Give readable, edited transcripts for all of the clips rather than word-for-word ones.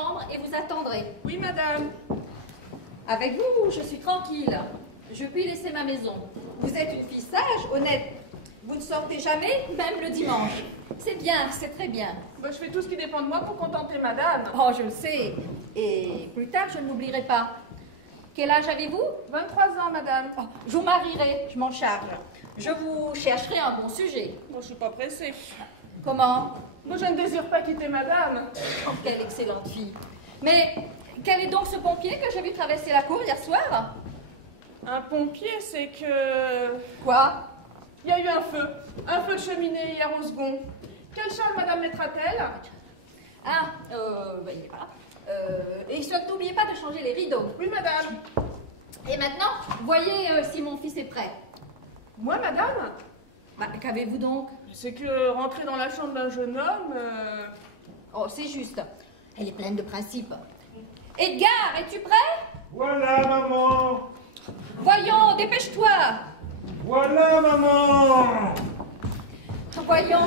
chambre et vous attendrez. Oui, madame. Avec vous, je suis tranquille. Je puis laisser ma maison. Vous êtes une fille sage, honnête. Vous ne sortez jamais, même le dimanche. C'est bien, c'est très bien. Bah, je fais tout ce qui dépend de moi pour contenter madame. Oh, je le sais. Et plus tard, je ne l'oublierai pas. Quel âge avez-vous? 23 ans, madame. Oh, je vous marierai, je m'en charge. Je vous chercherai un bon sujet. Bon, je suis pas pressée. Comment? Moi, je ne désire pas quitter madame. Oh, quelle excellente fille. Mais quel est donc ce pompier que j'ai vu traverser la cour hier soir? Un pompier, c'est que... Quoi? Il y a eu un feu de cheminée hier au second. Quel châle madame mettra-t-elle? Ah, ben, il est pas là. Et surtout, n'oubliez pas de changer les rideaux. Oui, madame. Et maintenant, voyez si mon fils est prêt. Moi, madame? Bah, qu'avez-vous donc? C'est que rentrer dans la chambre d'un jeune homme... Oh, c'est juste. Elle est pleine de principes. Edgar, es-tu prêt? Voilà, maman. Voyons, dépêche-toi. Voilà, maman. Voyons.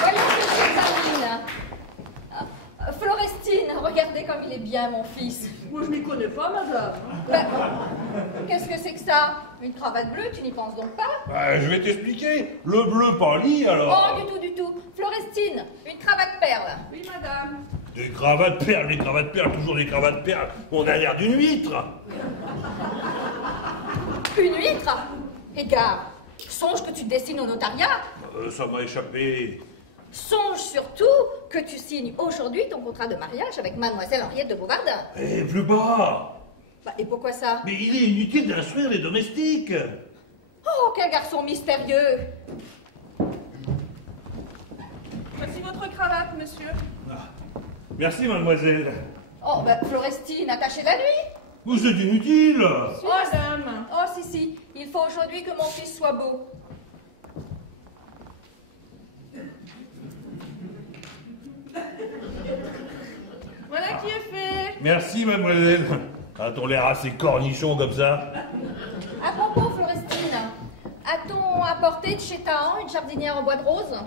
Voyons que j'examine. Florestine, regardez comme il est bien, mon fils. Moi, je m'y connais pas, madame. Ben, qu'est-ce que c'est que ça? Une cravate bleue, tu n'y penses donc pas? Bah, je vais t'expliquer. Le bleu pâli, Oh, alors. du tout, du tout. Florestine, une cravate perle. Oui, madame. Des cravates perles, toujours des cravates perles. On a l'air d'une huître. Une huître? Edgar, songe que tu te destines au notariat. Ça m'a échappé. Songe surtout que tu signes aujourd'hui ton contrat de mariage avec mademoiselle Henriette de Beauvardin. Et plus bas. Bah, et pourquoi ça? Mais il est inutile d'instruire les domestiques. Oh, quel garçon mystérieux. Voici votre cravate, monsieur. Ah. Merci, mademoiselle. Oh, bah, Florestine, attachez-la lui. Vous êtes inutile. Si, madame. Oh, si, il faut aujourd'hui que mon fils soit beau. Voilà qui est fait. Merci, mademoiselle. A-t-on l'air assez cornichon comme ça? À propos, Florestine, a-t-on apporté de chez Tahan une jardinière en bois de rose?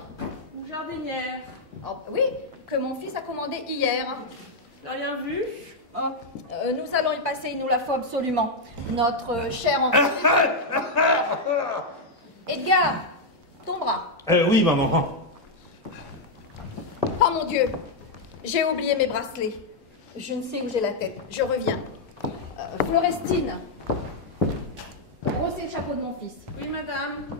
Une jardinière. Oh, oui, que mon fils a commandé hier. T'as rien vu? Oh, nous allons y passer, il nous la faut absolument. Notre cher enfant. Edgar, ton bras. Oui, maman. Oh mon Dieu, j'ai oublié mes bracelets. Je ne sais où j'ai la tête. Je reviens. Florestine, brossez le chapeau de mon fils. Oui, madame.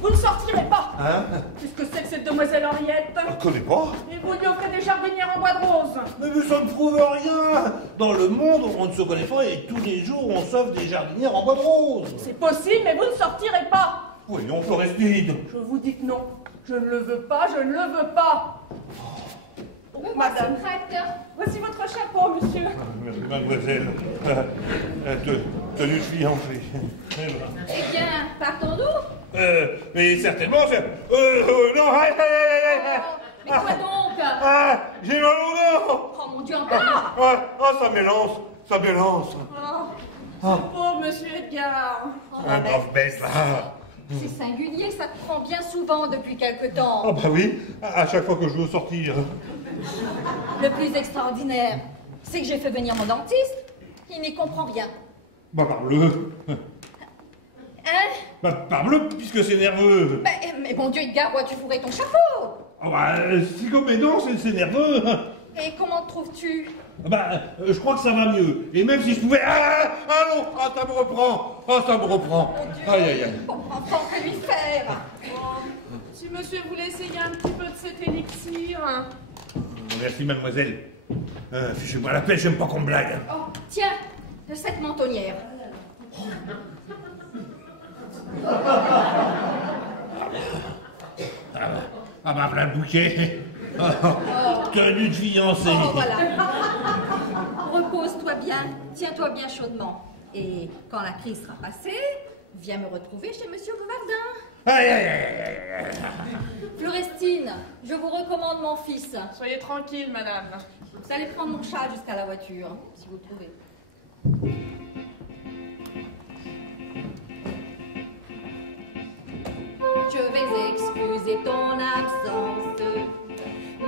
Vous ne sortirez pas. Hein? Qu'est-ce que c'est que cette demoiselle Henriette? Je connais pas. Et vous lui offrez des jardinières en bois de rose. Mais ça ne prouve rien. Dans le monde, on ne se connaît pas et tous les jours, on s'offre des jardinières en bois de rose. C'est possible, mais vous ne sortirez pas. Voyons, Florestine. Je vous dis que non. Je ne le veux pas, je ne le veux pas. Me voici Madame. prête. Voici votre chapeau, monsieur. Mademoiselle, tenue de fiancée. Eh bien, partons-nous. Mais certainement, c'est... non, Mais quoi donc? ah, j'ai mal au dos. Oh mon Dieu, encore. Ça m'élance, ça m'élance. Pauvre monsieur Edgar. Un brave baisse, là. C'est singulier, ça te prend bien souvent depuis quelque temps. Ah bah oui, à chaque fois que je veux sortir. Le plus extraordinaire, c'est que j'ai fait venir mon dentiste. Il n'y comprend rien. Bah parle-le. Hein? Bah parle-le, puisque c'est nerveux. Mais mon Dieu, Edgar, où as-tu fourré ton chapeau? Ah bah, si comme mes dents, c'est nerveux. Et comment te trouves-tu? Bah, je crois que ça va mieux. Et même si je pouvais... Ah non, ça me reprend. Ça me reprend. Mon Dieu, Aïe, aïe, aïe. pauvre enfant, que lui faire? Si monsieur voulait essayer un petit peu de cet élixir. Merci, mademoiselle. Fichez-moi la paix, j'aime pas qu'on me blague. Oh, tiens, de cette mentonnière. Ah bah, plein de bouquet. Tenue de fiancée. Oh, voilà. Repose-toi bien, tiens-toi bien chaudement. Et quand la crise sera passée, viens me retrouver chez Monsieur Beauvardin. Aïe, aïe, aïe, aïe. Florestine, je vous recommande mon fils. Soyez tranquille, madame. Vous allez prendre mon chat jusqu'à la voiture, si vous trouvez. je vais excuser ton absence.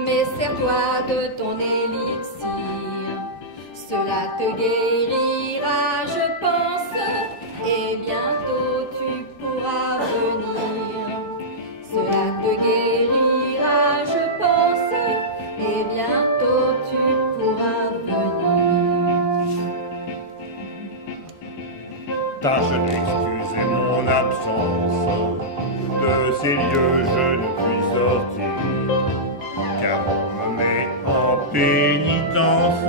Mais sers-toi de ton élixir, cela te guérira, je pense, et bientôt tu pourras venir. Cela te guérira, je pense, et bientôt tu pourras venir. Tâche d'excuser mon absence, de ces lieux je ne puis sortir, car on me met en pénitence,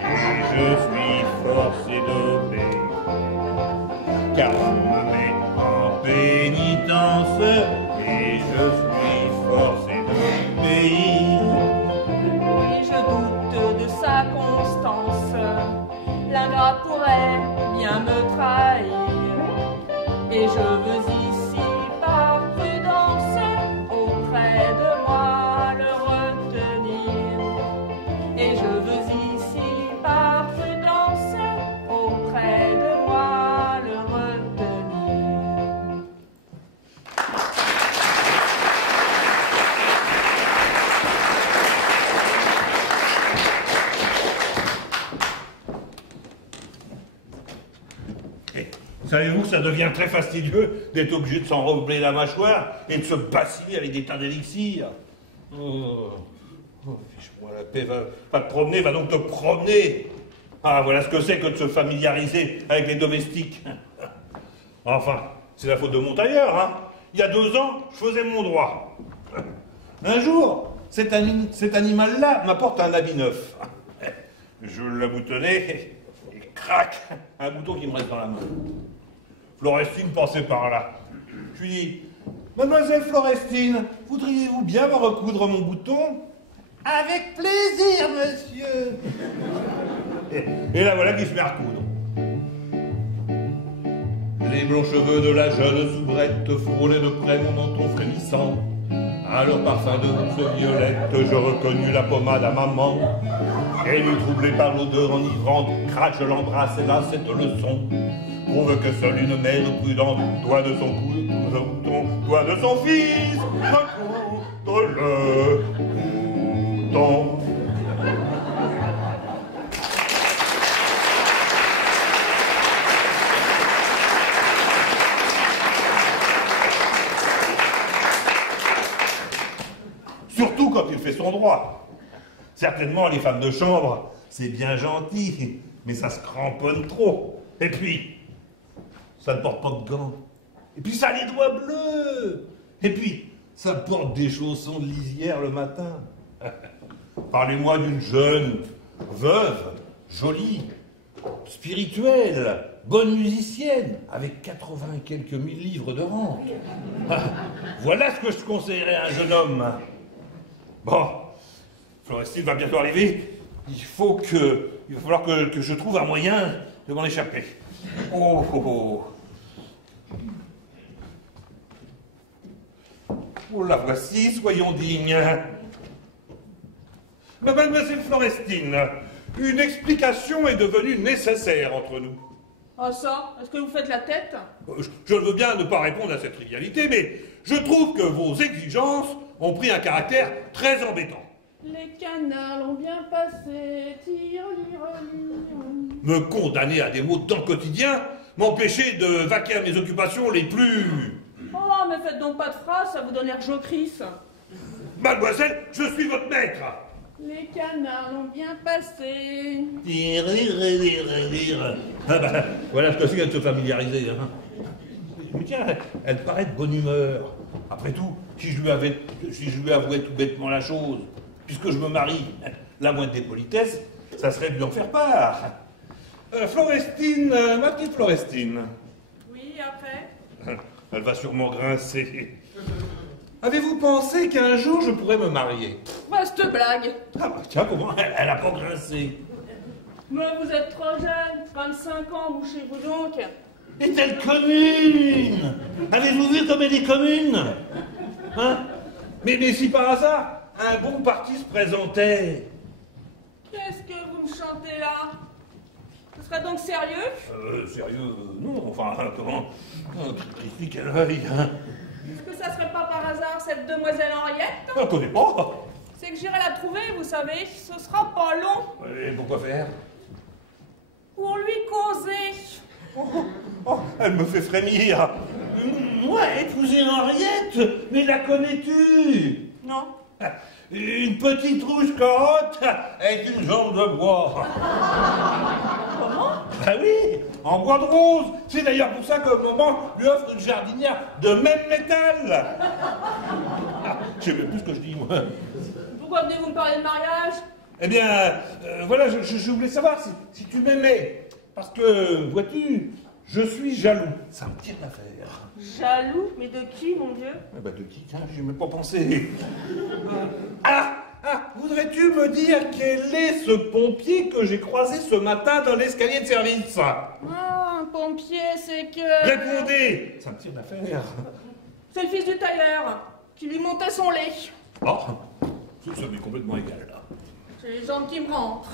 et je suis forcé d'obéir. Car on me met en pénitence, et je suis forcé d'obéir. Et je doute de sa constance, l'ingrat pourrait bien me trahir. Et je veux ici, par prudence, auprès de moi le retenir. Et je veux ici, par prudence, auprès de moi le retenir. Savez-vous que ça devient très fastidieux d'être obligé de s'enrober la mâchoire et de se bassiner avec des tas d'élixir? Fiche-moi la paix, va te promener, va donc te promener. Ah, voilà ce que c'est que de se familiariser avec les domestiques. Enfin, c'est la faute de mon tailleur, hein. Il y a 2 ans, je faisais mon droit. Un jour, cet animal-là m'apporte un habit neuf. Je l'aboutonnais et crac, un bouton qui me reste dans la main. Florestine passait par là. Je lui dis, Mademoiselle Florestine, voudriez-vous bien me recoudre mon bouton? Avec plaisir, monsieur. Et la voilà qui se met à recoudre. Les blonds cheveux de la jeune soubrette frôlaient de près mon menton frémissant. À leur parfum de douce violette, je reconnus la pommade à maman. Elle eut troublée par l'odeur enivrante, crac, je l'embrasse, et là, cette leçon prouve que seule une mère prudente doit de son doit de son fils recoudre le bouton. Surtout quand il fait son droit. Certainement, les femmes de chambre, c'est bien gentil, mais ça se cramponne trop. Et puis, ça ne porte pas de gants. Et puis, ça a les doigts bleus. Et puis, ça porte des chaussons de lisière le matin. Parlez-moi d'une jeune, veuve, jolie, spirituelle, bonne musicienne, avec 80 et quelques mille livres de rente. Voilà ce que je conseillerais à un jeune homme. Bon, Florestine va bientôt arriver. Il va falloir que je trouve un moyen de m'en échapper. Oh, oh, oh. Oh, la voici, soyons dignes. Mademoiselle Florestine, une explication est devenue nécessaire entre nous. Ah ça, est-ce que vous faites la tête? Je veux bien ne pas répondre à cette trivialité, mais je trouve que vos exigences ont pris un caractère très embêtant. Les canals ont bien passé, tire-lire-lire. Me condamner à des mots dans le quotidien, m'empêcher de vaquer à mes occupations les plus... Oh, mais faites donc pas de phrases, ça vous donne l'air jocrisse. Mademoiselle, je suis votre maître. Les canals ont bien passé. Ah bah, voilà ce que c'est qu'elle se familiariser. Hein. Mais tiens, elle paraît de bonne humeur. Après tout, si je lui avouais tout bêtement la chose, puisque je me marie, la moindre des politesses, ça serait de lui en faire part. Florestine, ma petite Florestine. Oui, après? Elle va sûrement grincer. Avez-vous pensé qu'un jour je pourrais me marier? Bah, cette blague. Ah bah tiens, comment elle a pas grincé? Mais vous êtes trop jeune, 25 ans, bouchez-vous donc. Est-elle commune? Avez-vous vu comme elle est commune? Hein? Mais si par hasard, un bon parti se présentait. Qu'est-ce que vous me chantez là? Ce serait donc sérieux? Sérieux, non, enfin, comment? Triste qu'elle veuille, hein? Est-ce que ça serait hasard cette demoiselle Henriette? Je ne connais pas. C'est que j'irai la trouver, vous savez. Ce sera pas long. Et pourquoi faire? Pour lui causer. Oh, elle me fait frémir. Moi, épouser Henriette, mais la connais-tu? Non. Une petite rouge carotte avec une jambe de bois. Comment? Ah oui, en bois de rose. C'est d'ailleurs pour ça que maman lui offre une jardinière de même métal. Je sais même plus ce que je dis, moi. Pourquoi venez-vous me parler de mariage? Eh bien, voilà, je voulais savoir si tu m'aimais. Parce que, vois-tu, je suis jaloux. Ça me tire l'affaire. Jaloux? Mais de qui, mon Dieu? Eh ben, de qui? Tiens, j'y ai même pas pensé. Voudrais-tu me dire quel est ce pompier que j'ai croisé ce matin dans l'escalier de service? Ah, un pompier, c'est que... Répondez! Ça me tire l'affaire. C'est le fils du tailleur qui lui montait son lait. Oh, ça m'est complètement égal, là. C'est les jambes qui me rentrent.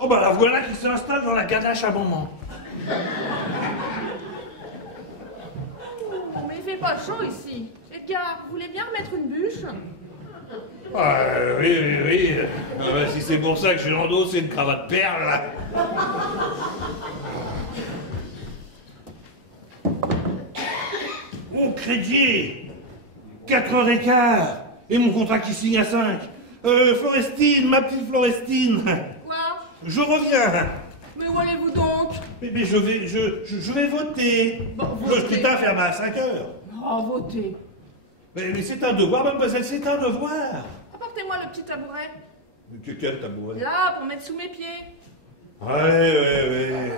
Oh, bah la voilà qui s'installe dans la ganache à maman. Mais il fait pas chaud ici. Edgar, vous voulez bien remettre une bûche? Ah, oui. Ah, bah, si c'est pour ça que je l'endosse, c'est une cravate perle. Mon crédit, 4h15, et mon contrat qui signe à 5. Florestine, ma petite Florestine, Quoi? je reviens. Mais où allez-vous donc? Mais je vais voter. Bon, Le votez. scrutin ferme à 5h. Oh, votez. Mais c'est un devoir, mademoiselle, c'est un devoir. Apportez-moi le petit tabouret. Quel tabouret? Là, pour mettre sous mes pieds. Ouais.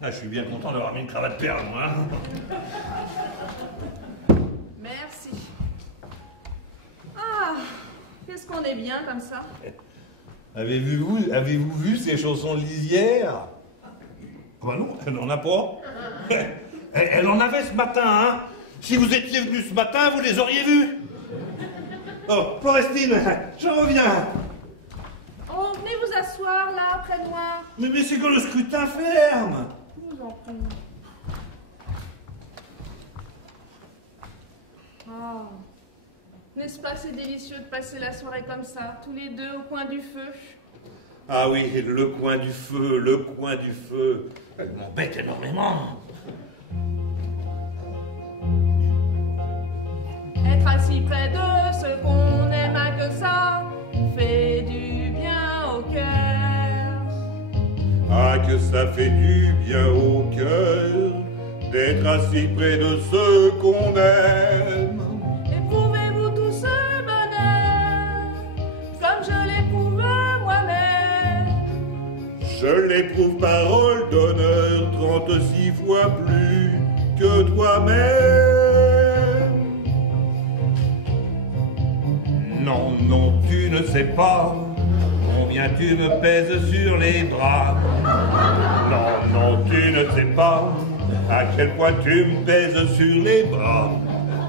Ah, je suis bien content d'avoir mis une cravate perle, moi. Merci. Ah, qu'est-ce qu'on est bien comme ça. Avez-vous vu ces chaussons de lisière? Quoi, non, elle n'en a pas. Elle en avait ce matin, hein. Si vous étiez venu ce matin, vous les auriez vus. Oh, Florestine, je reviens. Oh, venez vous asseoir là, près de moi. Mais c'est que le scrutin ferme. Je vous en prie. Oh. N'est-ce pas c'est délicieux de passer la soirée comme ça, tous les deux au coin du feu? Ah oui, le coin du feu. Elle m'embête énormément. Être assis près de ceux qu'on aime à que ça fait du bien au cœur. Ah, que ça fait du bien au cœur d'être assis près de ceux qu'on aime. Éprouvez-vous tout ce bonheur comme je l'éprouve moi-même? Je l'éprouve, parole d'honneur, 36 fois plus que toi-même. Non, tu ne sais pas combien tu me pèses sur les bras. Non, tu ne sais pas à quel point tu me pèses sur les bras.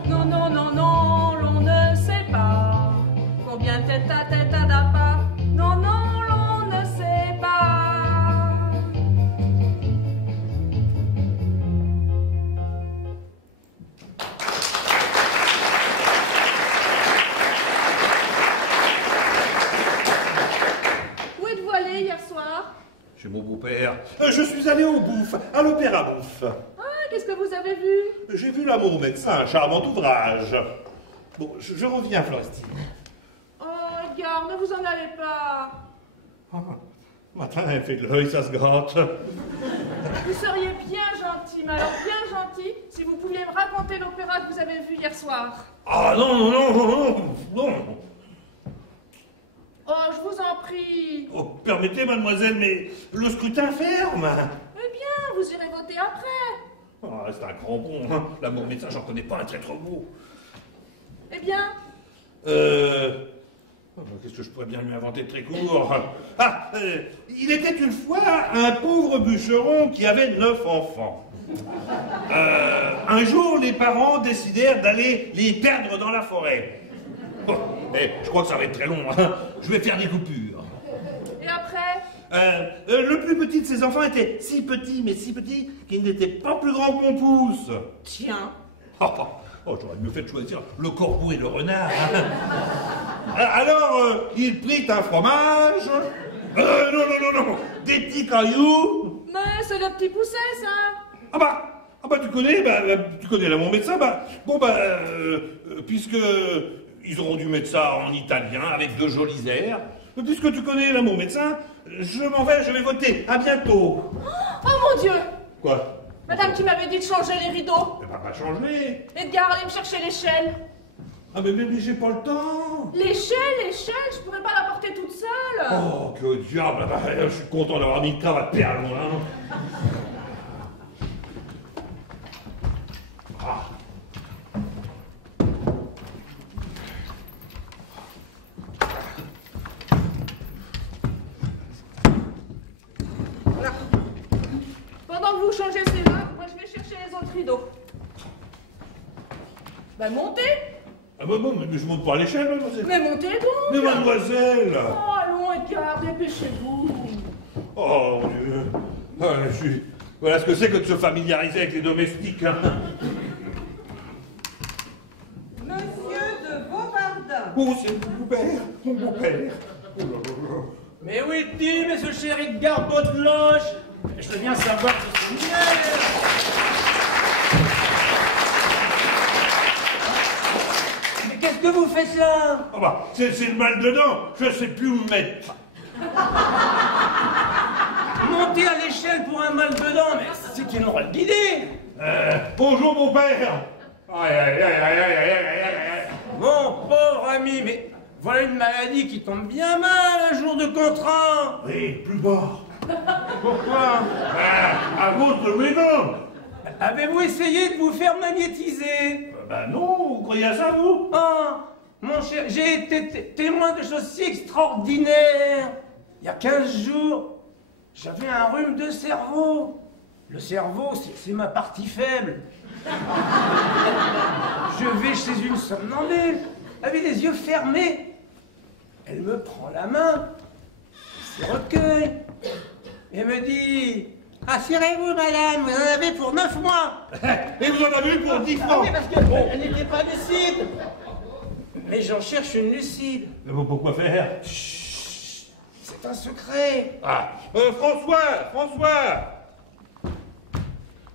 Non, l'on ne sait pas combien tête à tête à d'appât. Non, l'on ne sait pas. Où êtes-vous allé hier soir? Chez mon beau-père. Je suis allé au Bouffe, à l'Opéra Bouffe. Ah, qu'est-ce que vous avez vu? J'ai vu L'amour médecin, un charmant ouvrage. Bon, je reviens, Florestine. Oh, Edgar, ne vous en allez pas. Matin, elle fait de l'œil, ça se gratte. Vous seriez bien gentil, mais alors bien gentil, si vous pouviez me raconter l'opéra que vous avez vu hier soir. Ah non. Oh, je vous en prie. Oh, permettez, mademoiselle, mais le scrutin ferme. Eh bien, vous irez voter après. Ah, c'est un grand bon, hein. L'amour médecin, j'en connais pas un très trop beau. Eh bien, qu'est-ce que je pourrais bien lui inventer de très court? Il était une fois un pauvre bûcheron qui avait 9 enfants. Un jour, les parents décidèrent d'aller les perdre dans la forêt. Bon, je crois que ça va être très long, hein. Je vais faire des coupures. et après? Le plus petit de ses enfants était si petit, mais si petit, qu'il n'était pas plus grand qu'on pouce. Tiens. Oh, j'aurais mieux fait de choisir le corbeau et le renard. Alors, il prit un fromage. Non, des petits cailloux. Mais c'est le petit pousset, ça. Ah bah, tu connais là mon médecin, puisque ils auront dû mettre ça en italien avec de jolis airs. Puisque tu connais là mon médecin, je vais voter. À bientôt. Oh mon Dieu. Quoi? Madame qui m'avait dit de changer les rideaux. Elle va pas changer. Edgar, allez me chercher l'échelle. Ah mais j'ai pas le temps. L'échelle, je pourrais pas la porter toute seule. Oh, que diable. Je suis content d'avoir mis une cravate perle, moi. Voilà. Pendant que vous changez celle-là, moi je vais chercher les autres rideaux. Ben montez. Ah bah bon, mais je monte pas à l'échelle, mademoiselle. Mais montez donc. Mais mademoiselle. Oh, allons, Edgar, dépêchez-vous. Oh mon Dieu. Voilà ce que c'est que de se familiariser avec les domestiques. Hein. Monsieur de Beauvardin. Oh, c'est mon beau-père. Mon beau-père. Oh là là là. Mais où est-il, mais ce cher Edgar Botteloche? Je veux bien savoir ce que c'est. Mais qu'est-ce que vous faites là? Ah bah, c'est le mal dedans. Je sais plus où me mettre. Monter à l'échelle pour un mal dedans, mais c'est une drôle d'idée. Bonjour mon père. Aïe. Mon pauvre ami, mais voilà une maladie qui tombe bien mal un jour de contrat. Oui, plus bas. Pourquoi? À cause de mes dents. Avez-vous essayé de vous faire magnétiser? Bah non, vous croyez à ça, vous? Ah, mon cher, j'ai été témoin de choses si extraordinaires. Il y a 15 jours, j'avais un rhume de cerveau. Le cerveau, c'est ma partie faible. Je vais chez une somnambule, avec les yeux fermés. Elle me prend la main, elle se recueille, et me dit... Assurez-vous, madame, vous en avez pour 9 mois. Et vous en avez eu pour 10 Ah francs. oui, parce qu'elle n'était pas lucide. Mais j'en cherche une lucide. Mais pourquoi faire? Chut, c'est un secret. Ah, François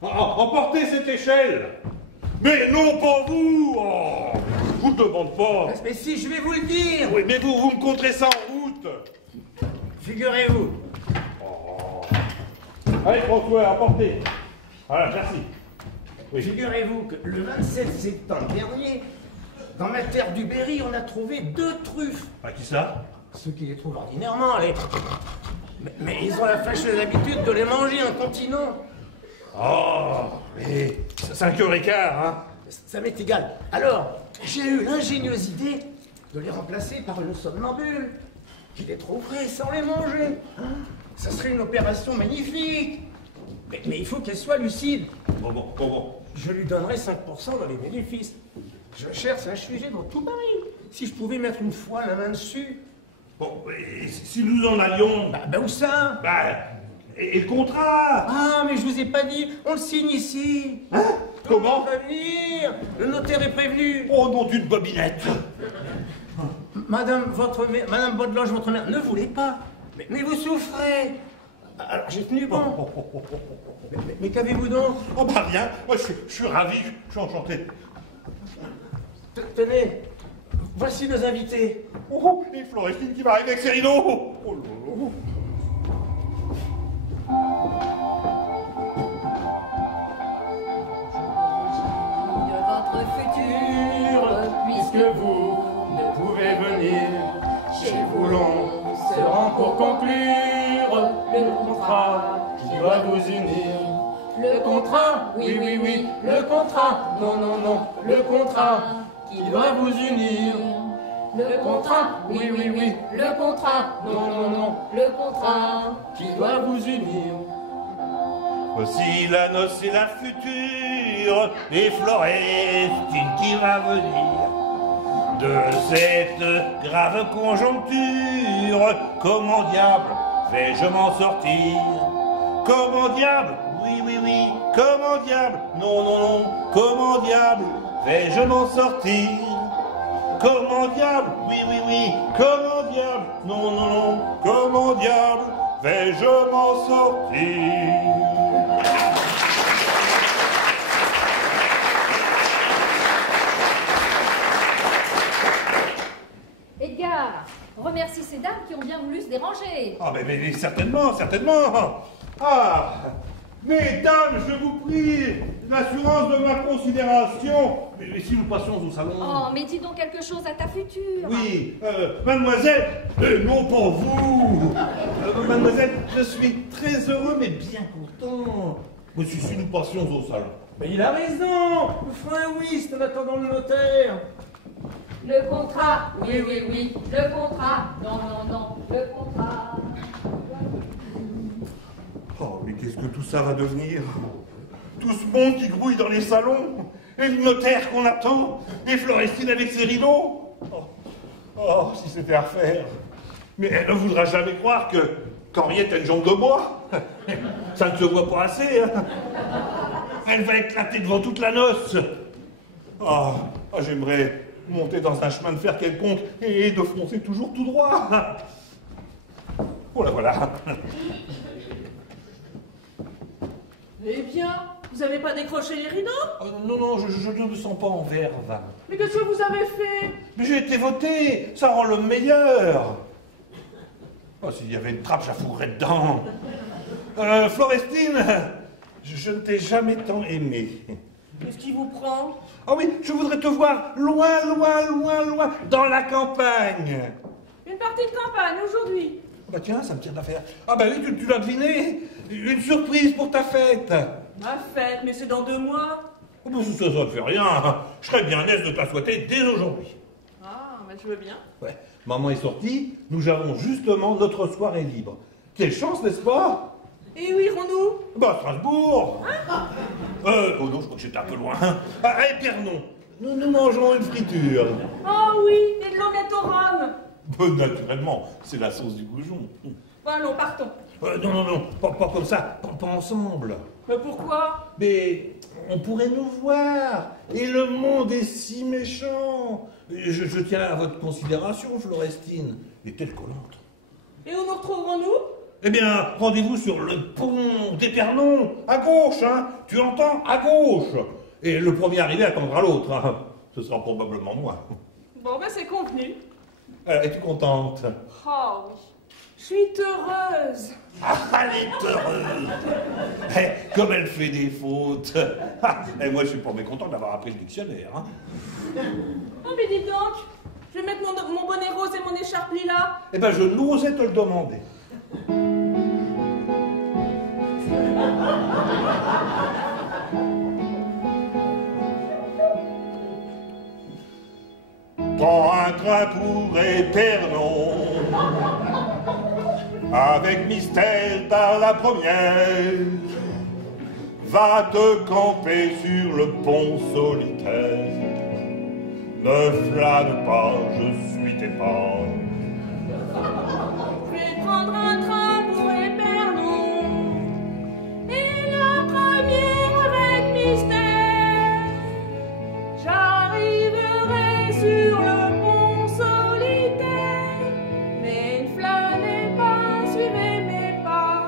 emportez cette échelle. Mais non, pas vous. Oh, je vous le demande pas. Mais si, je vais vous le dire. Oui, mais vous me compterez ça en route. Figurez-vous. Allez, François, emportez. Voilà, merci. Oui. Figurez-vous que le 27 septembre dernier, dans la terre du Berry, on a trouvé 2 truffes. À qui ça? Ceux qui les trouvent ordinairement, les... Mais ils ont la fâcheuse habitude de les manger incontinent. Oh, mais 5h15, hein? Ça m'est égal. Alors, j'ai eu l'ingénieuse idée de les remplacer par une somnambule qui les trouverait sans les manger. Hein? Ça serait une opération magnifique. Mais il faut qu'elle soit lucide. Bon. Je lui donnerai 5% dans les bénéfices. Je cherche un sujet dans tout Paris. Si je pouvais mettre une fois la main dessus. Bon, et si nous en allions... Bah où ça? Et le contrat? Ah, mais je vous ai pas dit, on le signe ici. Hein? Comment? On va venir. Le notaire est prévenu. Oh non, d'une bobinette. Madame Botteloche, votre mère, ne voulez pas. Mais vous souffrez. Alors j'ai tenu bon. Mais qu'avez-vous donc? Oh bah rien, moi je suis ravi, je suis enchanté. Tenez, voici nos invités. Oh, et Florestine qui va arriver avec ses rideaux. Oh là là. Votre futur, puisque vous ne pouvez venir chez vous, l'on se rend pour conclure le contrat qui doit vous unir. Le contrat, oui, le contrat, non, le contrat qui doit vous unir. Le contrat, oui, le contrat, non, le contrat qui doit vous unir. Voici la noce et la future, et Florestine qui va venir. De cette grave conjoncture, comment diable vais-je m'en sortir? Comment diable? Oui, oui, oui, comment diable? Non, non, non, comment diable vais-je m'en sortir? Comment diable? Oui, oui, oui, comment diable? Non, non, non, comment diable vais-je m'en sortir? Edgar, remercie ces dames qui ont bien voulu se déranger. Ah, mais certainement, certainement. Ah, mesdames, je vous prie, l'assurance de ma considération. Mais si nous passions au salon. Oh, mais dis donc quelque chose à ta future. Oui, mademoiselle, non pas vous. Mademoiselle, je suis très heureux, mais bien content. Mais si nous passions au salon. Mais il a raison. Nous ferons un whist en attendant le notaire. Le contrat, oui, oui, oui, le contrat. Non, non, non, le contrat. Oh, mais qu'est-ce que tout ça va devenir? Tout ce monde qui grouille dans les salons, et le notaire qu'on attend, et Florestine avec ses rideaux. Oh, si c'était à refaire. Mais elle ne voudra jamais croire qu'Henriette a une jambe de bois. Ça ne se voit pas assez. Hein. Elle va éclater devant toute la noce. Ah, j'aimerais monter dans un chemin de fer quelconque et de foncer toujours tout droit. Oh là voilà. Eh bien, vous avez pas décroché les rideaux? Oh, non, non, je ne me sens pas en verve. Mais qu'est-ce que vous avez fait? Mais j'ai été voté, ça rend l'homme meilleur. Oh, s'il y avait une trappe, j'affourerais dedans. Florestine, je ne t'ai jamais tant aimé. Qu'est-ce qui vous prend? Ah oui, je voudrais te voir loin, loin, loin, loin, dans la campagne. Une partie de campagne aujourd'hui. Bah tiens, ça me tient d'affaire. Ah bah oui, tu l'as deviné. Une surprise pour ta fête. Ma fête, mais c'est dans 2 mois. Oh, bah, ça ne fait rien. Je serais bien aise de te la souhaiter dès aujourd'hui. Ah, bah je veux bien. Ouais, maman est sortie, nous avons justement notre soirée libre. Quelle chance, n'est-ce pas? Et où irons-nous? Bah, Strasbourg. Oh non, je crois que j'étais un peu loin. Ah, et Piernon, nous mangerons une friture. Oh oui, et de l'omelette au rhum. Naturellement, c'est la sauce du goujon. Bon, allons, partons. Non, non, non, pas comme ça, pas ensemble. Mais pourquoi? Mais on pourrait nous voir, et le monde est si méchant. Je tiens à votre considération, Florestine. Est-elle collante? Et où nous retrouverons-nous? Eh bien, rendez-vous sur le pont d'Épernon, à gauche, hein. Tu entends? À gauche. Et le premier arrivé attendra l'autre, hein. Ce sera probablement moi. Bon, ben c'est convenu. Es-tu contente? Oh oui, je suis heureuse. Ah, elle est heureuse. Comme elle fait des fautes. Et moi, je suis pas mécontent d'avoir appris le dictionnaire. Hein. Oh, mais dis donc, je vais mettre mon bonnet rose et mon écharpe lilas. Eh ben, je n'osais te le demander. Prends un train pour Épernon, avec mystère par la première, va te camper sur le pont solitaire. Ne flâne pas, je suis tes pas. Je vais prendre un train pour Épernon, et la première avec mystère. J'arriverai sur le pont solitaire, mais ne flânez pas, suivez mes pas.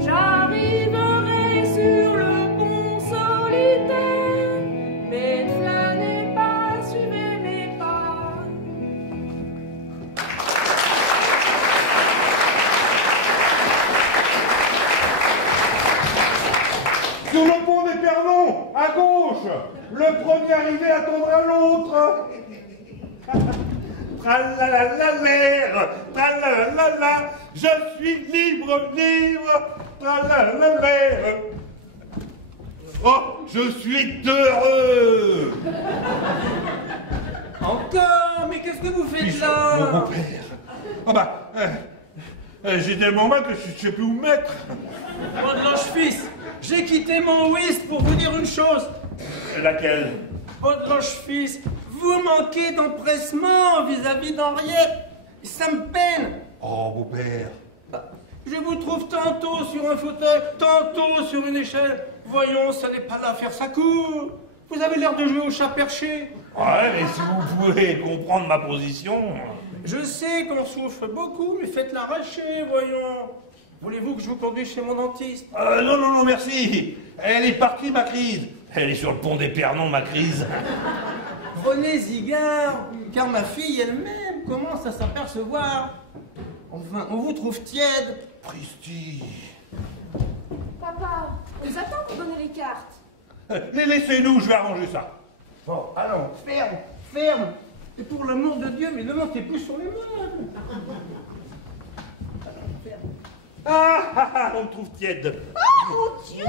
J'arriverai sur le pont solitaire, mais ne flânez pas, suivez mes pas. Sur le pont d'Épernon, à gauche, le premier arrivé attendra l'autre. Tralalalalaire, tralalalala, je suis libre, libre, tralalalalaire. Oh, je suis heureux. Encore? Mais qu'est-ce que vous faites Mon là? père. Ah bah, j'ai tellement mal que je ne sais plus où me mettre. Fils, j'ai quitté mon whist pour vous dire une chose. Laquelle? Fils, vous manquez d'empressement vis-à-vis d'Henriette. Ça me peine. Oh, beau-père. Je vous trouve tantôt sur un fauteuil, tantôt sur une échelle. Voyons, ça n'est pas l'affaire, ça court. Vous avez l'air de jouer au chat perché. Ouais, mais si vous pouvez comprendre ma position... Je sais qu'on souffre beaucoup, mais faites l'arracher, voyons. Voulez-vous que je vous conduise chez mon dentiste? Non, non, non, merci. Elle est partie, ma crise. Elle est sur le pont d'Épernon, ma crise. Prenez-y garde, car ma fille elle-même commence à s'apercevoir. Enfin, on vous trouve tiède. Pristi. Papa, on nous attend pour donner les cartes. Laissez-nous, je vais arranger ça. Bon, allons, ferme, ferme. Et pour l'amour de Dieu, mais ne montez plus sur les meubles. Ah, on me trouve tiède. Oh mon Dieu!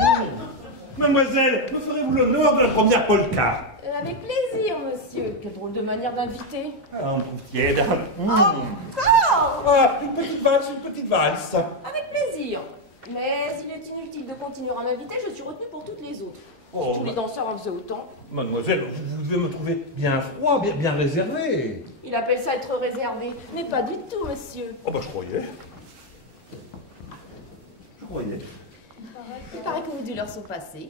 Mademoiselle, me ferez-vous l'honneur de la première polka? Avec plaisir, monsieur. Quelle drôle de manière d'inviter. Ah, on me trouve tiède. Encore! Ah, une petite valse, une petite valse. Avec plaisir. Mais il est inutile de continuer à m'inviter, je suis retenue pour toutes les autres. Oh, Tous les danseurs en faisaient autant. Mademoiselle, vous devez me trouver bien froid, bien réservé. Il appelle ça être réservé. Mais pas du tout, monsieur. Oh, bah, je croyais. Il paraît que vos douleurs sont passées.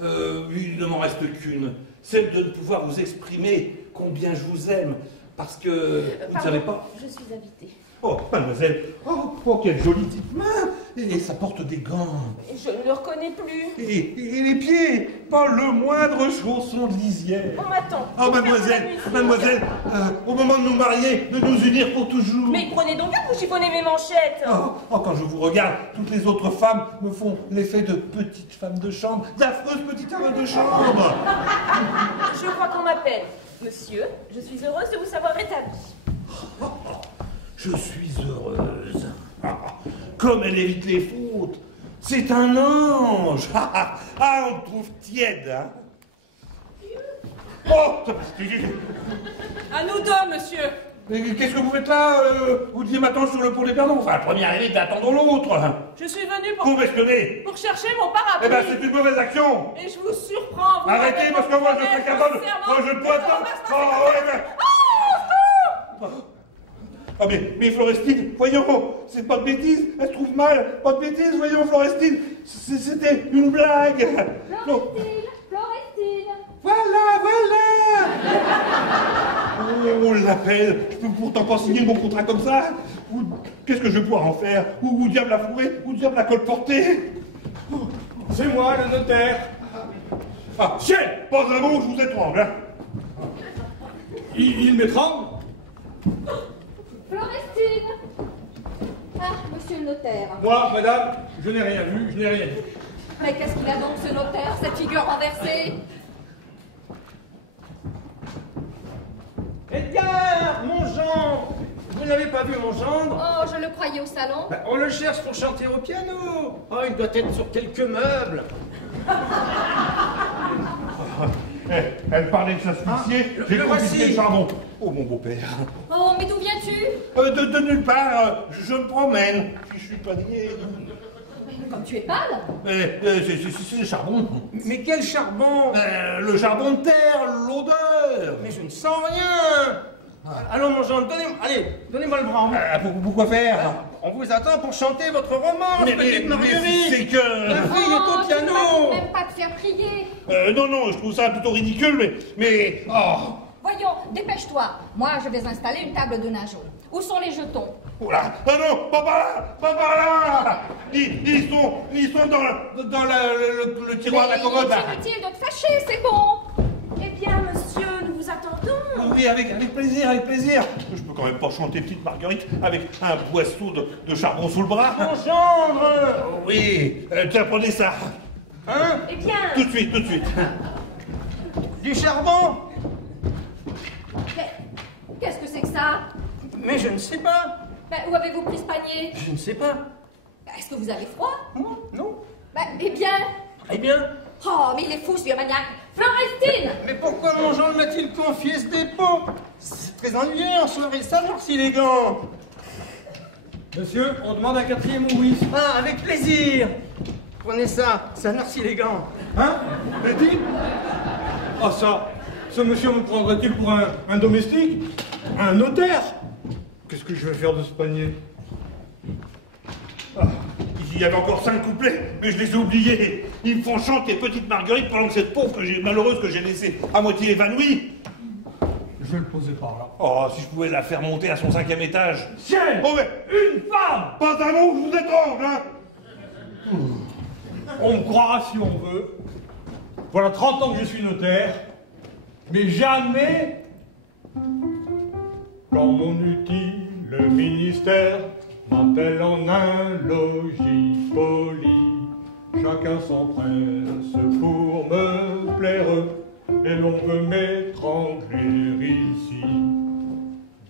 Il ne m'en reste qu'une. Celle de ne pouvoir vous exprimer combien je vous aime. Parce que vous ne savez pas. Je suis invitée. Oh, mademoiselle. Oh, quelle jolie petite main. Et ça porte des gants. Je ne le reconnais plus. Et les pieds. Pas le moindre chausson de lisière. On m'attend. Oh, mademoiselle, au moment de nous marier, de nous unir pour toujours. Mais prenez donc garde, vous chiffonnez mes manchettes. Quand je vous regarde, toutes les autres femmes me font l'effet de petites femmes de chambre, d'affreuses petites femmes de chambre. Je crois qu'on m'appelle. Monsieur, je suis heureuse de vous savoir rétabli. Je suis heureuse. Comme elle évite les fautes. C'est un ange. On me trouve tiède. Hein. Oh, À nous deux, monsieur. mais qu'est-ce que vous faites là Vous deviez m'attendre sur le pont d'Épernon. Enfin, la première arrivée d'attendre l'autre. Je suis venue Vous m'espionner. pour chercher mon parapluie. Eh ben, c'est une mauvaise action. Et je vous surprends. Vous Arrêtez, m'avez parce que moi, je promis suis capable. concernant- Moi, je ne peux pas. Ah, mais Florestine, voyons, c'est pas de bêtises, elle se trouve mal, pas de bêtises, voyons, Florestine, c'était une blague. Non. Florestine! Voilà. On l'appelle, je peux pourtant pas signer mon contrat comme ça. Qu'est-ce que je vais pouvoir en faire? Où diable la fourrée? Où diable la colporter? C'est moi, le notaire. Ah, ciel, pas un mot, je vous étrangle. Hein. Il m'étrangle. Florestine! Ah, monsieur le notaire. Moi, madame, je n'ai rien vu, je n'ai rien dit. Mais qu'est-ce qu'il a donc, ce notaire, cette figure renversée? Edgar, mon gendre. Vous n'avez pas vu mon gendre? Oh, je le croyais au salon. Ben, on le cherche pour chanter au piano. Oh, il doit être sur quelques meubles. Elle parlait de s'asphyxier, le j'ai confisqué voici. le charbon. Oh, mon beau-père. Oh, mais d'où viens-tu? De nulle part, je me promène. Si je suis pas niais. Comme tu es pâle. C'est le charbon. Mais quel charbon? Le charbon de terre, l'odeur. Mais je ne sens rien. Allons, mon gendre, donnez-moi le bras. Pourquoi faire? On vous attend pour chanter votre romance, petite Marguerite. c'est que... La fille est au tu piano. ne même pas te faire prier. Non, je trouve ça plutôt ridicule, mais... Oh, Voyons, dépêche-toi. Moi, je vais installer une table de nageau. Où sont les jetons? oh là. Ah non, pas par là. Ils sont dans le tiroir de la commode. Mais il est inutile de te fâcher, c'est bon. Eh bien, monsieur, nous vous attendons. Oui, avec plaisir. Je peux quand même pas chanter Petite Marguerite avec un boisseau de charbon sous le bras. Mon gendre. Oui, tiens, prenez ça. Hein? Eh bien, Tout de suite. Du charbon? Mais qu'est-ce que c'est que ça? Mais je ne sais pas. Ben, où avez-vous pris ce panier? Je ne sais pas. Ben, est-ce que vous avez froid? Non. Ben, eh bien... Eh bien, Oh, mais il est fou, ce vieux maniaque. Florestine! mais pourquoi mon gendre m'a-t-il confié ce dépôt? C'est très ennuyeux en soirée, ça, merci les gants. Monsieur, on demande un quatrième whisky. Ah, avec plaisir. Prenez ça, merci les gants. Hein? Betty? Ah ça, ce monsieur me prendrait-il pour un domestique? Un notaire? Qu'est-ce que je vais faire de ce panier? il y avait encore 5 couplets, mais je les ai oubliés. Ils me font chanter Petite Marguerite pendant que cette pauvre malheureuse que j'ai laissée à moitié évanouie. Je vais le poser par là. Oh, si je pouvais la faire monter à son 5e étage. Ciel! Oh, mais Une femme! pas un mot, je vous étrangle, hein. On me croira si on veut. Voilà 30 ans que je suis notaire, mais jamais, quand mon utile ministère m'appelle en un logis poli, chacun s'empresse pour me plaire, et l'on veut m'étrangler ici.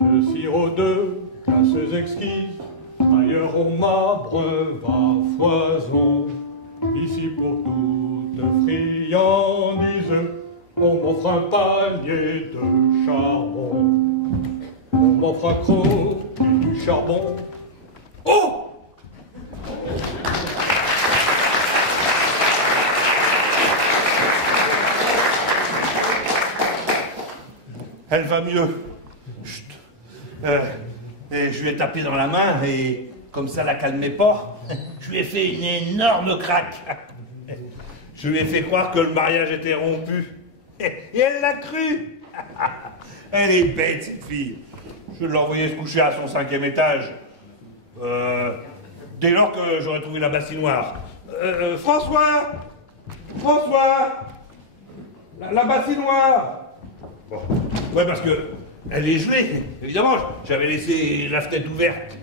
De sirop de classes exquises, ailleurs on m'abreuve à foison. Ici pour toute friandise, on m'offre un panier de charbon. On m'offre un croquis du charbon. Oh! Elle va mieux. Chut. Et je lui ai tapé dans la main et comme ça la calmait pas, je lui ai fait une énorme craque. Je lui ai fait croire que le mariage était rompu. Et elle l'a cru. Elle est bête, cette fille. Je l'ai envoyée se coucher à son 5e étage. Dès lors que j'aurais trouvé la bassinoire. François! La bassinoire! Bon. Ouais, parce que elle est gelée. Évidemment, j'avais laissé la fenêtre ouverte.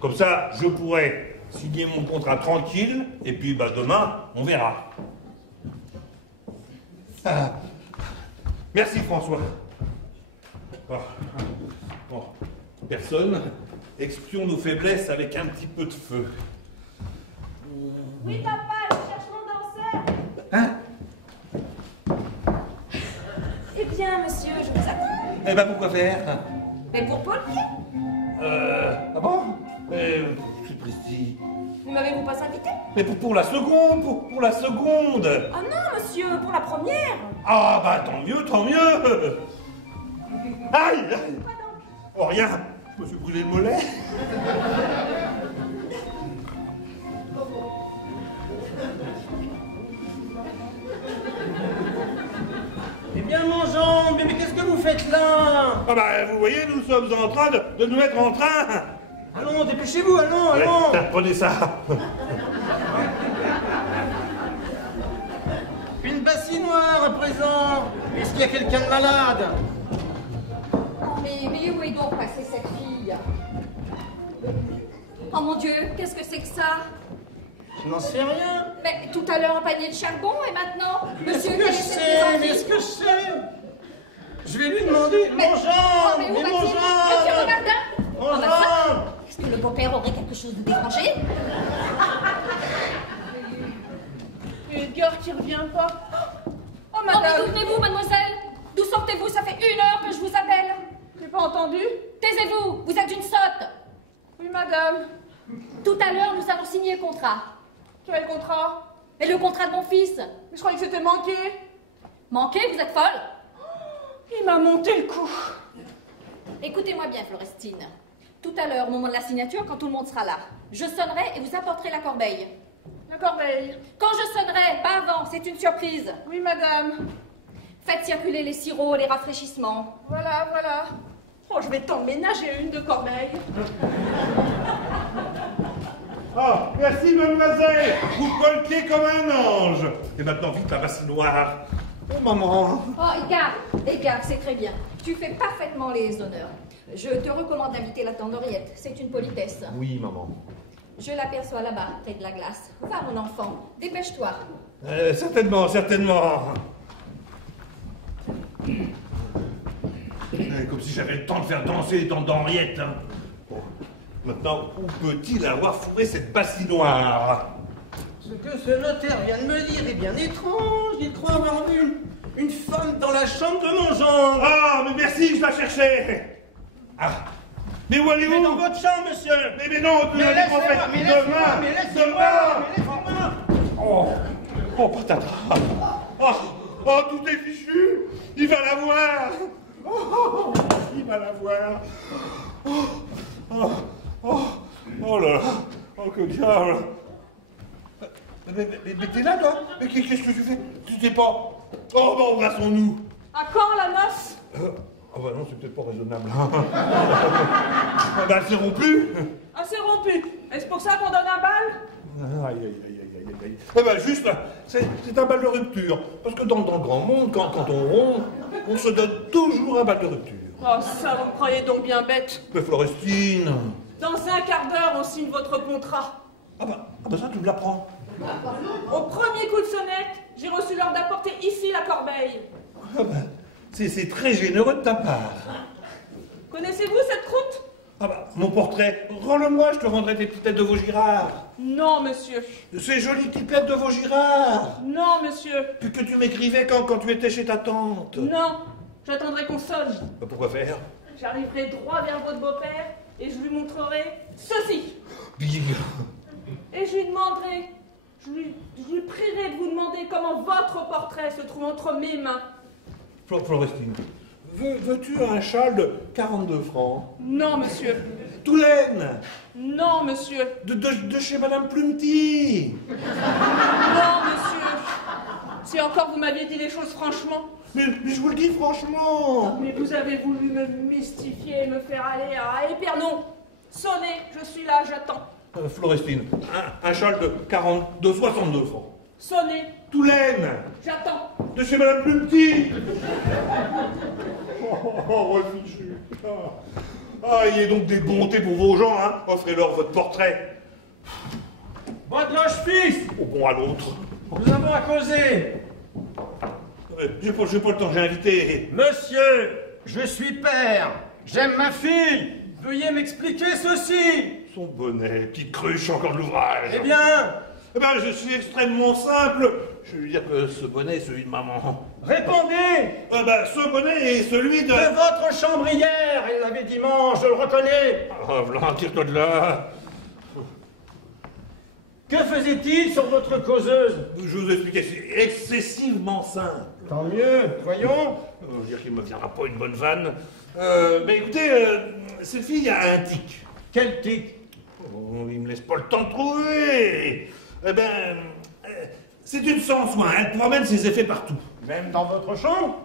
Comme ça, je pourrais signer mon contrat tranquille, et puis bah, demain, on verra. Ah. Merci, François. Bon. Bon. Personne, expions nos faiblesses avec un petit peu de feu. Oui, papa, je cherche mon danseur. Hein? Eh bien, monsieur, je vous attends. Eh ben, pourquoi faire? Mais pour Paul Pied. Ah bon? C'est précis. Ne m'avez-vous pas invité? Mais pour la seconde, pour la seconde. Ah non, monsieur, pour la première. Ah bah tant mieux. Aïe! Oh rien, je me suis brûlé le mollet. Eh bien, mon Jean, mais qu'est-ce que vous faites là? Ah bah vous voyez, nous sommes en train de nous mettre en train. Allons, dépêchez-vous, allons, Ouais, allons. prenez ça. Une bassinoire à présent. Est-ce qu'il y a quelqu'un de malade? Mais où est donc passée cette fille? Oh mon Dieu, qu'est-ce que c'est que ça? Je n'en sais rien. Mais tout à l'heure un panier de charbon et maintenant, monsieur, Est-ce que je sais? Mais est-ce que je sais? Je vais lui demander. Mon Jean! mais où Mais mon va-t-il? Monsieur Jean! Bovardin? Mon Oh, bah ça, Jean! est-ce que le beau-père aurait quelque chose de dérangé? Edgar qui revient pas. Oh, Oh, mais madame, d'où venez-vous, mademoiselle? D'où sortez-vous? Ça fait 1 heure que je vous appelle. j'ai pas entendu. Taisez-vous, vous êtes une sotte. Oui, madame. Tout à l'heure, nous avons signé le contrat. Quel contrat? Et le contrat de mon fils? Mais je croyais que c'était manqué. Manqué, vous êtes folle? Il m'a monté le coup. Écoutez-moi bien, Florestine. Tout à l'heure, au moment de la signature, quand tout le monde sera là, je sonnerai et vous apporterez la corbeille. La corbeille. Quand je sonnerai, pas avant, c'est une surprise. Oui, madame. Faites circuler les sirops, les rafraîchissements. Voilà, voilà. Oh, je vais t'en ménager une de corbeille. Ah, merci mademoiselle. Vous colquez comme un ange. Et maintenant vite la bassinoire. Oh maman. Oh, Edgar, c'est très bien. Tu fais parfaitement les honneurs. Je te recommande d'inviter la tante Henriette. C'est une politesse. Oui maman. Je l'aperçois là-bas, près de la glace. Va, mon enfant, dépêche-toi. Certainement. Comme si j'avais le temps de faire danser les tantes d'Henriette. Hein. Bon. Maintenant, où peut-il avoir fourré cette bassinoire? Ce que ce notaire vient de me dire est bien étrange. Il croit avoir vu une femme dans la chambre de mon Jean. Ah, mais merci, je la cherchais. Ah. Mais où allez-vous? Mais dans votre chambre, monsieur. Mais non, tu l'as dit qu'on fait demain. Mais laissez-moi. Oh, patata. Oh, tout est fichu. Il va la voir. Il va la voir. Oh là là. Oh, que diable. Mais t'es là, toi? Mais qu'est-ce que tu fais? Tu t'es pas... Oh, bah, embrassons-nous. À quand la noce? Ah bah non, c'est peut-être pas raisonnable. Bah, c'est rompu. Ah, c'est rompu. Est-ce pour ça qu'on donne un bal? Aïe, aïe, aïe, aïe, aïe, aïe. Ah bah, juste, c'est un bal de rupture. Parce que dans le grand monde, quand on rompt, on se donne toujours un bal de rupture. Oh, ça, vous me croyez donc bien bête. Mais Florestine... Dans un quart d'heure, on signe votre contrat. Ah bah ça, tu me l'apprends. Au premier coup de sonnette, j'ai reçu l'ordre d'apporter ici la corbeille. Ah bah, c'est très généreux de ta part. Connaissez-vous cette croûte? Ah bah, mon portrait, rends-le-moi, je te rendrai tes petites têtes de Vaugirard. Non, monsieur. Ces jolies petites têtes de Vaugirard. Non, monsieur. Puis que tu m'écrivais quand tu étais chez ta tante. Non, j'attendrai qu'on sonne. Bah, pourquoi faire? J'arriverai droit vers votre beau-père et je lui montrerai ceci. Big. Et je lui demanderai, je lui prierai de vous demander comment votre portrait se trouve entre mes mains. Florestine, veux-tu un châle de 42 francs? Non, monsieur. Toulaine. Non, monsieur. De chez Madame Plumty. Non, monsieur. Si encore vous m'aviez dit les choses franchement. Mais je vous le dis franchement. Mais vous avez voulu me mystifier et me faire aller à Épernon. Sonnez, je suis là, j'attends. Florestine, un châle de 62 francs. Sonnez. Toulaine. J'attends. De chez Madame Plumty. Refichu. Ah, il y a donc des bontés pour vos gens, hein. Offrez-leur votre portrait. Bois de loge, fils! Au bon à l'autre. Nous avons à causer. J'ai pas le temps, j'ai invité. Monsieur, je suis père. J'aime ma fille. Veuillez m'expliquer ceci. Son bonnet, petite cruche, encore de l'ouvrage. Eh bien, Eh ben, je suis extrêmement simple. Je veux dire que ce bonnet est celui de maman. répondez. Ce bonnet est celui de... De votre chambrière. Elle l'avait dimanche, je le reconnais. Ah, Vlan, tire-toi de là. Que faisait-il sur votre causeuse? Je vous expliquer, c'est excessivement simple. Tant mieux, voyons. Je veux dire qu'il ne me viendra pas une bonne vanne. Mais écoutez, cette fille a un tic. Quel tic? Oh, il me laisse pas le temps de trouver. Eh ben, c'est une sans soin. Elle promène ses effets partout. Même dans votre chambre?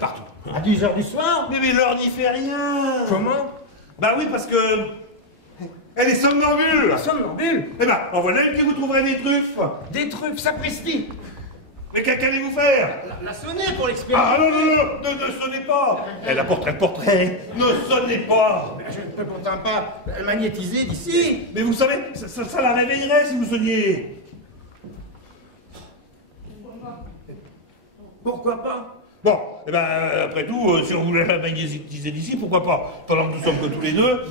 Partout. À 10 h du soir? Mais l'heure n'y fait rien. Comment? Bah oui, parce que... Elle est somnambule. Somnambule? Eh ben, en voilà une que vous trouverez des truffes. Des truffes, sapristi. Mais qu'allez-vous faire? La sonner pour l'expérience. Ah non, ne sonnez pas. Elle apporterait le portrait. Ne sonnez pas. Je ne me contente pas le magnétiser d'ici. Mais vous savez, ça la réveillerait si vous sonniez. Pourquoi pas? Bon, eh ben, après tout, si on voulait la magnétiser d'ici, pourquoi pas? Pendant que nous sommes que tous les deux.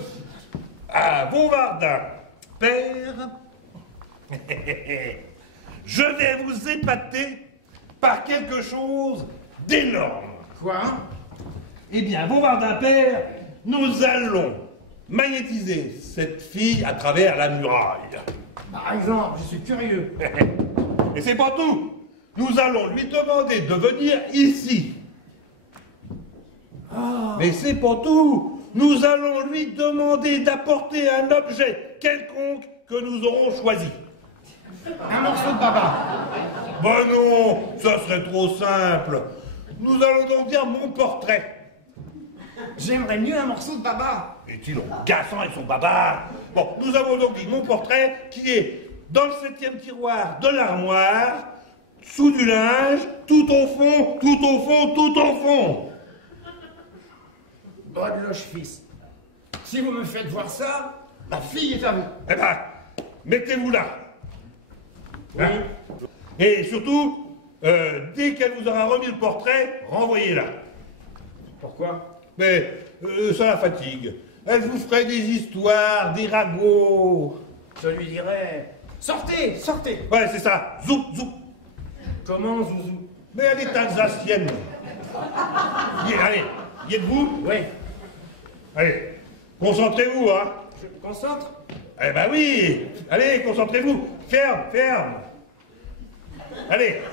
Ah, Bouvardin, père, je vais vous épater par quelque chose d'énorme. Quoi? Eh bien, Bouvardin, père, nous allons magnétiser cette fille à travers la muraille. Par exemple, je suis curieux. Et c'est pas tout. Nous allons lui demander de venir ici. Mais c'est pas tout. Nous allons lui demander d'apporter un objet quelconque que nous aurons choisi. Un morceau de baba. Ben non, ça serait trop simple. Nous allons donc dire mon portrait. J'aimerais mieux un morceau de baba. Est-il agaçant avec son baba? Bon, nous avons donc dit mon portrait qui est dans le 7e tiroir de l'armoire, sous du linge, tout au fond, tout au fond, tout au fond. Bonne loge, fils. Si vous me faites voir ça, la fille est à vous. Eh ben, mettez-vous là. Hein? Et surtout, dès qu'elle vous aura remis le portrait, renvoyez-la. Pourquoi? Mais ça la fatigue. Elle vous ferait des histoires, des ragots. Je lui dirais, sortez, sortez. Ouais, c'est ça. Zou, zou. Comment, Zouzou? Mais elle est alsacienne. Allez, y êtes-vous? Oui. Allez, concentrez-vous, hein. Je me concentre? Eh ben oui. Allez, concentrez-vous. Ferme, ferme. Allez.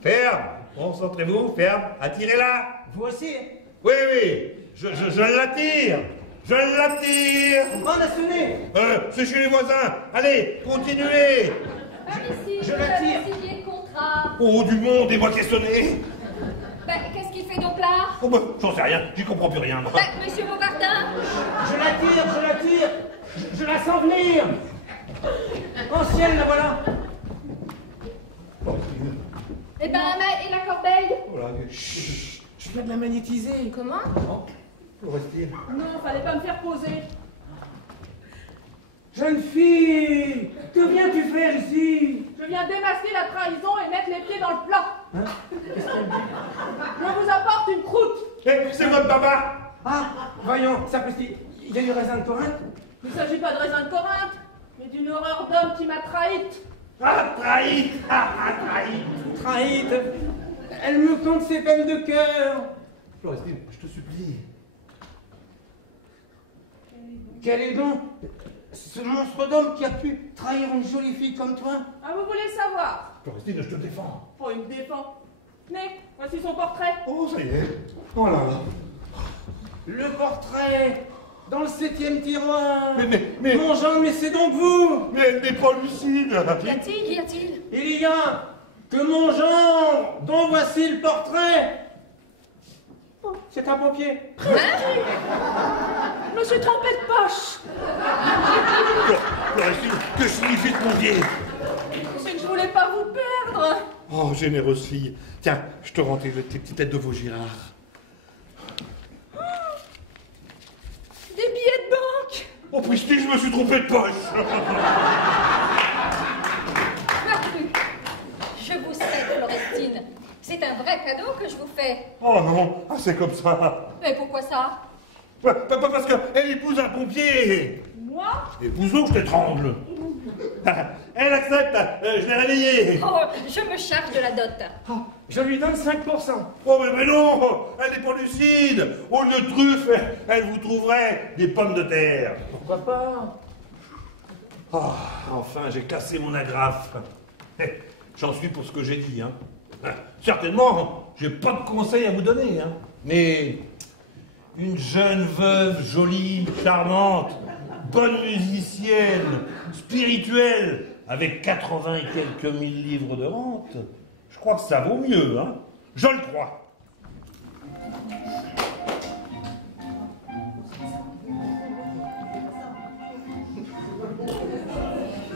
Ferme. Concentrez-vous, ferme. Attirez-la. Vous aussi? Oui, oui. Je l'attire. Je l'attire. On va la sonner. C'est chez les voisins. Allez, continuez. ici, Je la tire. signé le contrat. Oh, du monde, et moi qui ai sonné. Ben, qu'est-ce qu'il fait donc là? Oh, bah, j'en sais rien, j'y comprends plus rien, moi. Ben, monsieur Beauvardin? Je la tire. Je la sens venir. Ancienne, la voilà. Eh ben, et la corbeille? Voilà. Chut, je viens de la magnétiser. Comment? Florestine. Non, fallait pas me faire poser. Jeune fille, que viens-tu faire ici? Je viens démasquer la trahison et mettre les pieds dans le plat. Hein? Je vous apporte une croûte. Eh, c'est votre papa. Ah, voyons, sapristi, il y a du raisin de Corinthe? Il ne s'agit pas de raisin de Corinthe, mais d'une horreur d'homme qui m'a trahite. Ah, trahi. Trahite. Elle me compte ses peines de cœur. Florestine, je te supplie. Quel est donc ce monstre d'homme qui a pu trahir une jolie fille comme toi? Ah, vous voulez le savoir? Florestine, je te défends. Oh, il me défend. Tenez, voici son portrait. Oh, ça y est. Oh là là. Le portrait dans le 7e tiroir. Mais- Mon Jean, mais c'est donc vous. Mais elle n'est pas lucide. Qu'y a-t-il? Qu'y a-t-il? Il y a que mon Jean, dont voici le portrait. Oh, c'est un pompier. Je me suis trompée de poche. Florestine, que signifie ce mon pied? C'est que je voulais pas vous perdre. Oh, généreuse fille. Tiens, je te rends tes petites têtes de Vaugirard. Des billets de banque. Oh, Pristy, je me suis trompé de poche. Je vous cède, Florestine. C'est un vrai cadeau que je vous fais. Oh non, ah, c'est comme ça. Mais pourquoi ça? Ouais, parce qu'elle épouse un pompier. Moi? Épouse-le ou je t'étrangle. Elle accepte, je l'ai réveillée. Oh, je me charge de la dot. Oh, je lui donne 5%. Oh, mais non, elle n'est pas lucide. Au lieu de truffes, elle vous trouverait des pommes de terre. Pourquoi pas? Ah, enfin, j'ai cassé mon agrafe. J'en suis pour ce que j'ai dit, hein. Certainement, j'ai pas de conseils à vous donner, hein. Mais une jeune veuve jolie, charmante, bonne musicienne, spirituelle, avec 80 et quelques mille livres de rente, je crois que ça vaut mieux, hein. Je le crois.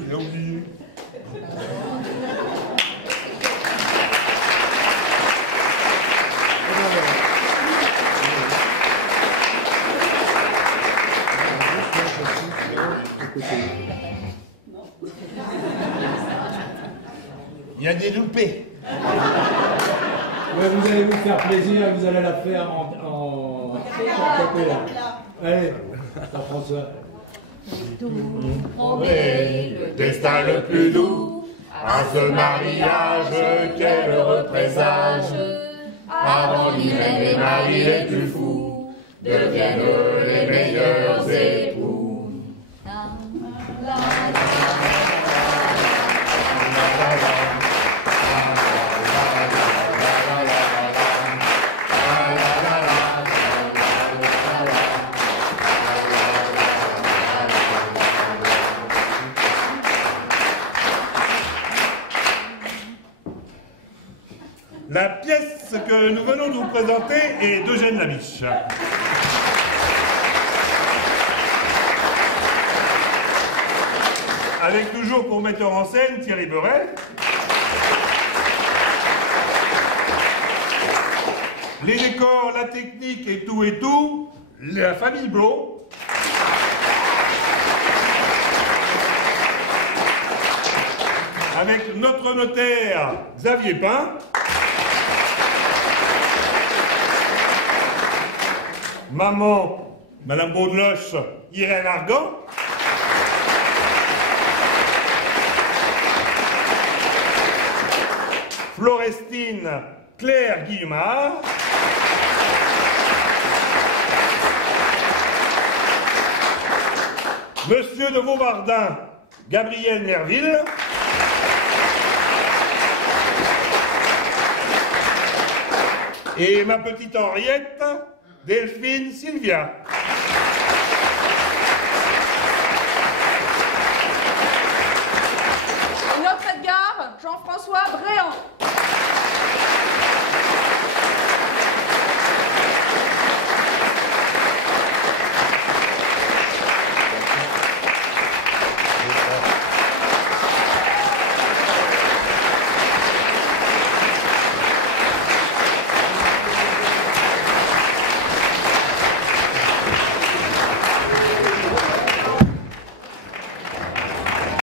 Il a oublié. Il y a des loupés. Ouais, vous allez vous faire plaisir, vous allez la faire en cappella. Allez, François. On est le Destin le plus doux à ce mariage, quel heureux présage. Avant l'hymen, les maris les plus fous deviennent les meilleurs époux. La pièce que nous venons de vous présenter est d'Eugène Labiche. Avec toujours pour metteur en scène Thierry Beurel. Les décors, la technique et tout, la famille Beau. Avec notre notaire Xavier Pin. Maman, Madame Beaudeloche, Irène Argan. Florestine, Claire Guillemard. Monsieur de Vauvardin, Gabriel Nerville. Et ma petite Henriette, Delphine Sylvia. Et notre Edgar François Bréant.